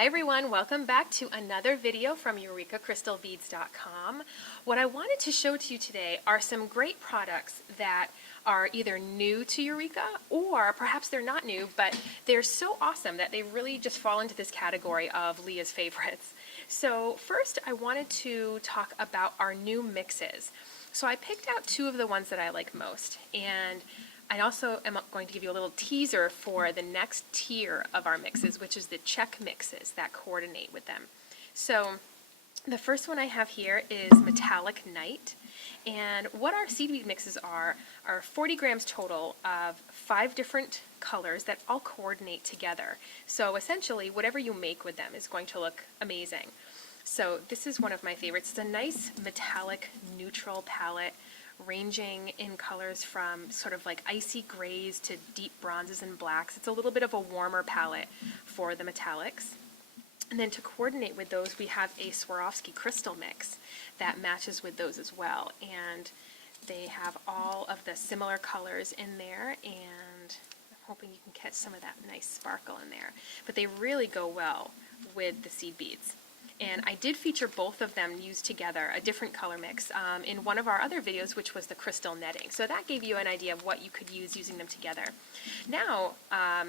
Hi everyone, welcome back to another video from EurekaCrystalBeads.com. What I wanted to show to you today are some great products that are either new to Eureka or perhaps they're not new, but they're so awesome that they really just fall into this category of Leah's favorites. So first I wanted to talk about our new mixes. So I picked out two of the ones that I like most, and I also am going to give you a little teaser for the next tier of our mixes, which is the check mixes that coordinate with them. So the first one I have here is Metallic Night, and what our seed bead mixes are 40 grams total of 5 different colors that all coordinate together. So essentially whatever you make with them is going to look amazing. So this is one of my favorites. It's a nice metallic neutral palette, ranging in colors from sort of like icy grays to deep bronzes and blacks. It's a little bit of a warmer palette for the metallics. And then to coordinate with those, we have a Swarovski crystal mix that matches with those as well. And they have all of the similar colors in there, and I'm hoping you can catch some of that nice sparkle in there. But they really go well with the seed beads. And I did feature both of them used together, a different color mix, in one of our other videos, which was the crystal netting. So that gave you an idea of what you could use using them together. Now, I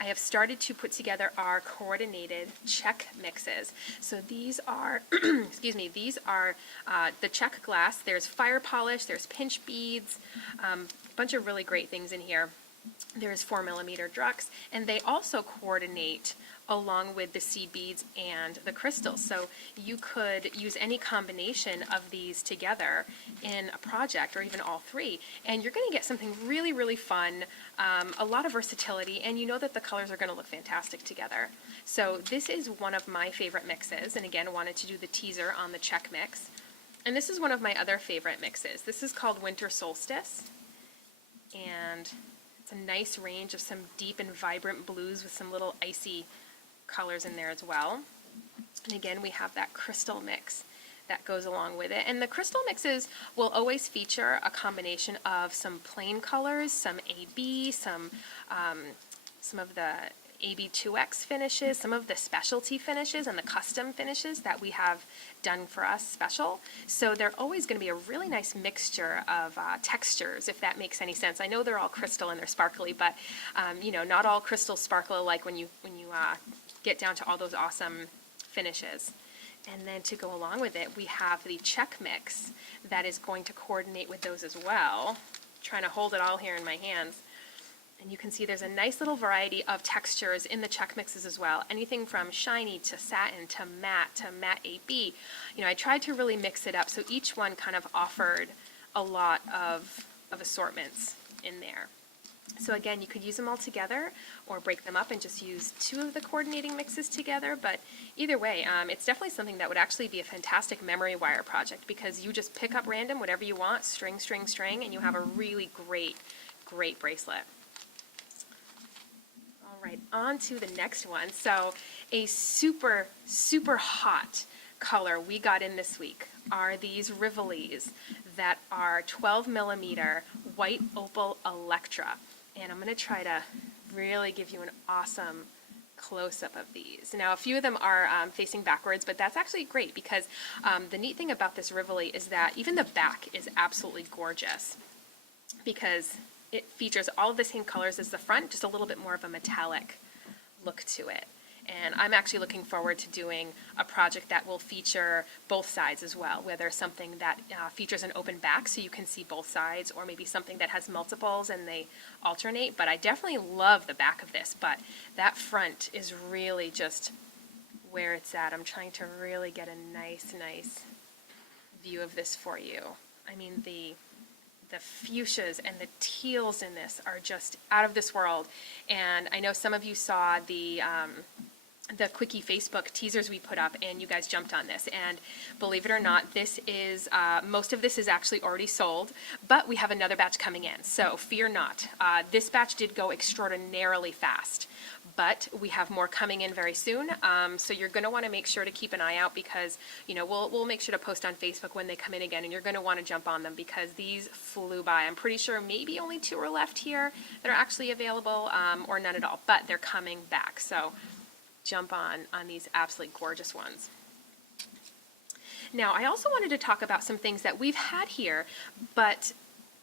have started to put together our coordinated check mixes. So these are, excuse me, these are the check glass. There's fire polish, there's pinch beads, a bunch of really great things in here. There's 4mm Drux, and they also coordinate along with the seed beads and the crystals. So you could use any combination of these together in a project, or even all three, and you're going to get something really, really fun, a lot of versatility, and you know that the colors are going to look fantastic together. So this is one of my favorite mixes, and again, wanted to do the teaser on the check mix. And this is one of my other favorite mixes. This is called Winter Solstice, and it's a nice range of some deep and vibrant blues with some little icy colors in there as well. And again, we have that crystal mix that goes along with it. And the crystal mixes will always feature a combination of some plain colors, some AB, some of the AB2X finishes, some of the specialty finishes and the custom finishes that we have done for us special. So they're always going to be a really nice mixture of textures, if that makes any sense. I know they're all crystal and they're sparkly, but you know, not all crystals sparkle alike when you get down to all those awesome finishes. And then to go along with it, we have the check mix that is going to coordinate with those as well. I'm trying to hold it all here in my hands. And you can see there's a nice little variety of textures in the check mixes as well. Anything from shiny to satin to matte AB. You know, I tried to really mix it up so each one kind of offered a lot of assortments in there. So again, you could use them all together or break them up and just use two of the coordinating mixes together, but either way, it's definitely something that would actually be a fantastic memory wire project, because you just pick up random, whatever you want, string, string, string, and you have a really great, great bracelet. All right, on to the next one. So a super, super hot color we got in this week are these Rivolis that are 12mm white opal Electra. And I'm going to try to really give you an awesome close-up of these. Now, a few of them are facing backwards, but that's actually great, because the neat thing about this Rivoli is that even the back is absolutely gorgeous, because it features all of the same colors as the front, just a little bit more of a metallic look to it. And I'm actually looking forward to doing a project that will feature both sides as well, whether something that features an open back so you can see both sides, or maybe something that has multiples and they alternate. But I definitely love the back of this, but that front is really just where it's at. I'm trying to really get a nice view of this for you. I mean, the fuchsias and the teals in this are just out of this world. And I know some of you saw the Quickie Facebook teasers we put up, and you guys jumped on this. And believe it or not, this is most of this is actually already sold, but we have another batch coming in, so fear not. This batch did go extraordinarily fast, but we have more coming in very soon. So you're going to want to make sure to keep an eye out, because you know we'll make sure to post on Facebook when they come in again, and you're going to want to jump on them, because these flew by. I'm pretty sure maybe only 2 are left here that are actually available, or none at all, but they're coming back. So jump on these absolutely gorgeous ones. Now, I also wanted to talk about some things that we've had here, but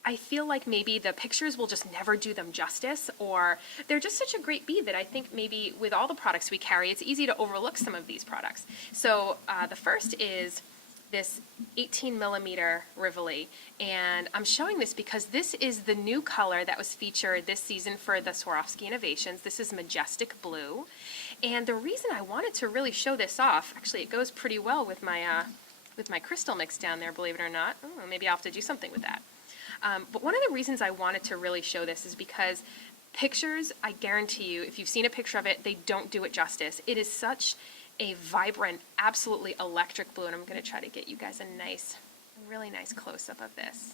I feel like maybe the pictures will just never do them justice, or they're just such a great bead that I think maybe with all the products we carry, it's easy to overlook some of these products. So the first is this 18 millimeter Rivoli, and I'm showing this because this is the new color that was featured this season for the Swarovski Innovations. This is Majestic Blue, and the reason I wanted to really show this off, actually it goes pretty well with my crystal mix down there, believe it or not. Oh, maybe I'll have to do something with that. But one of the reasons I wanted to really show this is because pictures, I guarantee you, if you've seen a picture of it, they don't do it justice. It is such a vibrant, absolutely electric blue, and I'm going to try to get you guys a really nice close-up of this.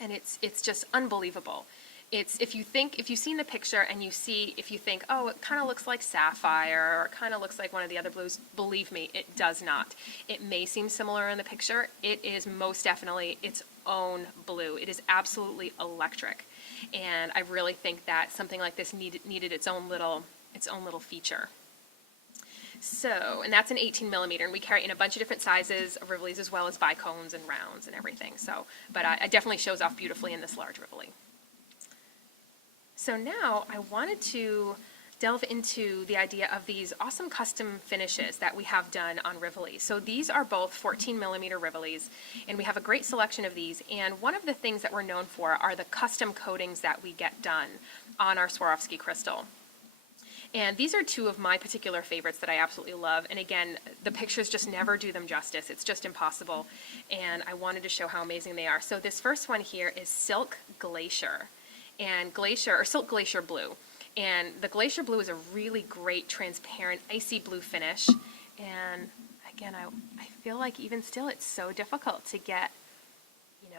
And it's just unbelievable. It's, if you've seen the picture and if you think, oh, it kind of looks like sapphire, or it kind of looks like one of the other blues, believe me, it does not. It may seem similar in the picture. It is most definitely its own blue. It is absolutely electric. And I really think that something like this needed its own little feature. So, and that's an 18 millimeter, and we carry it in a bunch of different sizes of Rivolis, as well as bicones and rounds and everything. So, but it definitely shows off beautifully in this large Rivoli. So now I wanted to delve into the idea of these awesome custom finishes that we have done on Rivoli. So these are both 14 millimeter Rivolis, and we have a great selection of these. And one of the things that we're known for are the custom coatings that we get done on our Swarovski crystal. And these are two of my particular favorites that I absolutely love. And again, the pictures just never do them justice. It's just impossible. And I wanted to show how amazing they are. So this first one here is Silk Glacier. And Silk Glacier Blue. And the Glacier Blue is a really great, transparent, icy blue finish. And again, I feel like even still it's so difficult to get.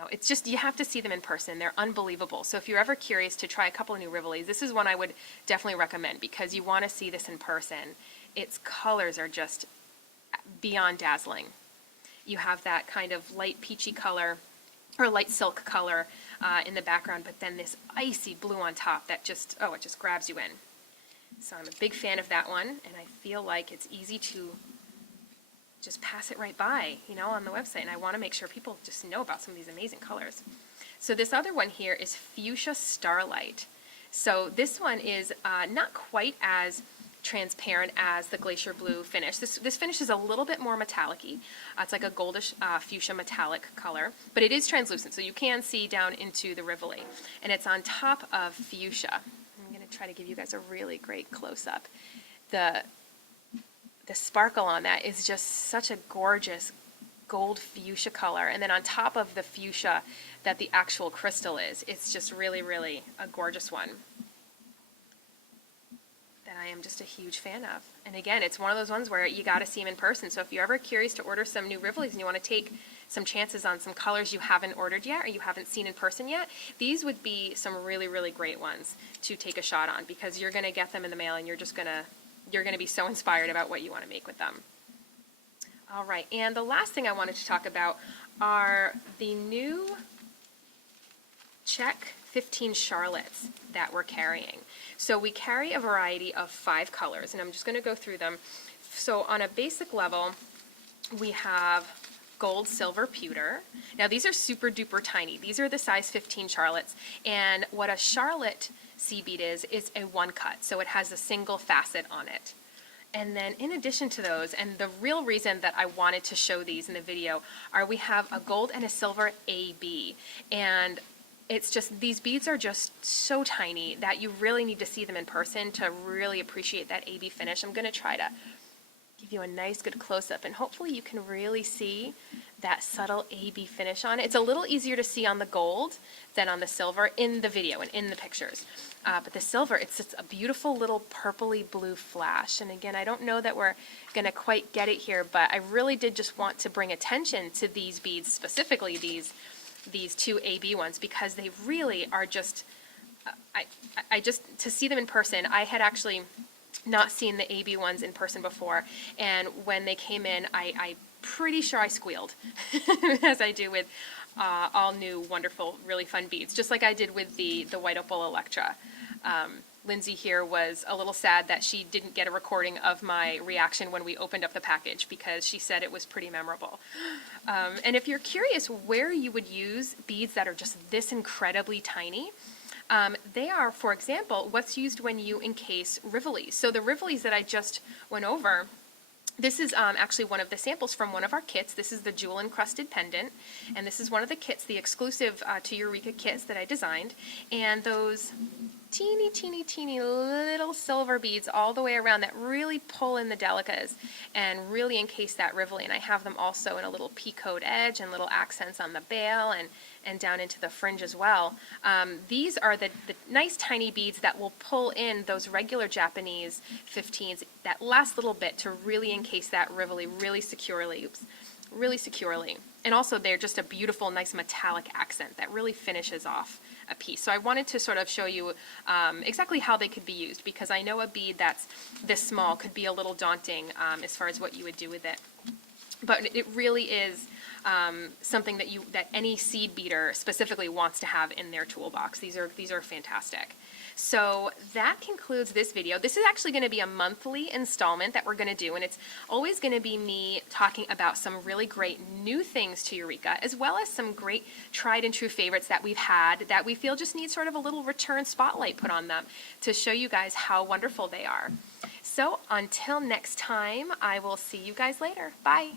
It's just, you have to see them in person. They're unbelievable. So if you're ever curious to try a couple of new Rivolis, this is one I would definitely recommend, because you want to see this in person. Its colors are just beyond dazzling. You have that kind of light peachy color, or light silk color in the background, but then this icy blue on top that just, it just grabs you in. So I'm a big fan of that one, and I feel like it's easy to just pass it right by, on the website. And I want to make sure people just know about some of these amazing colors. So this other one here is Fuchsia Starlight. So this one is not quite as transparent as the Glacier Blue finish. This finish is a little bit more metallic-y. It's like a goldish fuchsia metallic color, but it is translucent, so you can see down into the Rivoli. And it's on top of fuchsia. I'm going to try to give you guys a really great close-up. The sparkle on that is just such a gorgeous gold fuchsia color. And then on top of the fuchsia that the actual crystal is, it's just really, really a gorgeous one that I am just a huge fan of. And again, it's one of those ones where you got to see them in person. So if you're ever curious to order some new Rivolis and you want to take some chances on some colors you haven't ordered yet or you haven't seen in person yet, these would be some really, really great ones to take a shot on, because you're going to get them in the mail and you're going to be so inspired about what you want to make with them. All right, and the last thing I wanted to talk about are the new Czech 15 Charlottes that we're carrying. So we carry a variety of 5 colors, and I'm just going to go through them. So on a basic level, we have gold, silver, pewter. Now these are super duper tiny. These are the size 15 Charlottes, and what a Charlotte sea bead is a one cut, so it has a single facet on it. And then in addition to those, and the real reason that I wanted to show these in the video, are we have a gold and a silver AB. And it's just, these beads are just so tiny that you really need to see them in person to really appreciate that AB finish. I'm going to try to give you a nice good close-up, and hopefully you can really see that subtle AB finish on it. It's a little easier to see on the gold than on the silver in the video and in the pictures. But the silver, it's just a beautiful little purpley blue flash. And again, I don't know that we're going to quite get it here, but I really did just want to bring attention to these beads, specifically these two AB ones, because they really are just, I just, to see them in person, I had actually not seen the AB ones in person before, and when they came in, I'm pretty sure I squealed, as I do with all new, wonderful, really fun beads, just like I did with the White Opal Electra. Lindsay here was a little sad that she didn't get a recording of my reaction when we opened up the package because she said it was pretty memorable. And if you're curious where you would use beads that are just this incredibly tiny, they are, for example, what's used when you encase rivolis. So the rivolis that I just went over, this is actually one of the samples from one of our kits. This is the jewel encrusted pendant, and this is one of the kits, the exclusive to Eureka kits that I designed. And those teeny little silver beads all the way around that really pull in the delicas and really encase that rivoli. And I have them also in a little peacoat edge and little accents on the bail and down into the fringe as well. These are the nice tiny beads that will pull in those regular Japanese 15s that last little bit to really encase that rivoli really securely. Really securely. And also they're just a beautiful, nice metallic accent that really finishes off a piece. So I wanted to sort of show you exactly how they could be used, because I know a bead that's this small could be a little daunting as far as what you would do with it. But it really is something that any seed beater specifically wants to have in their toolbox. These are fantastic. So that concludes this video. This is actually going to be a monthly installment that we're going to do, and it's always going to be me talking about some really great new things to Eureka, as well as some great tried and true favorites that we've had that we feel just need sort of a little return spotlight put on them to show you guys how wonderful they are. So until next time, I will see you guys later. Bye.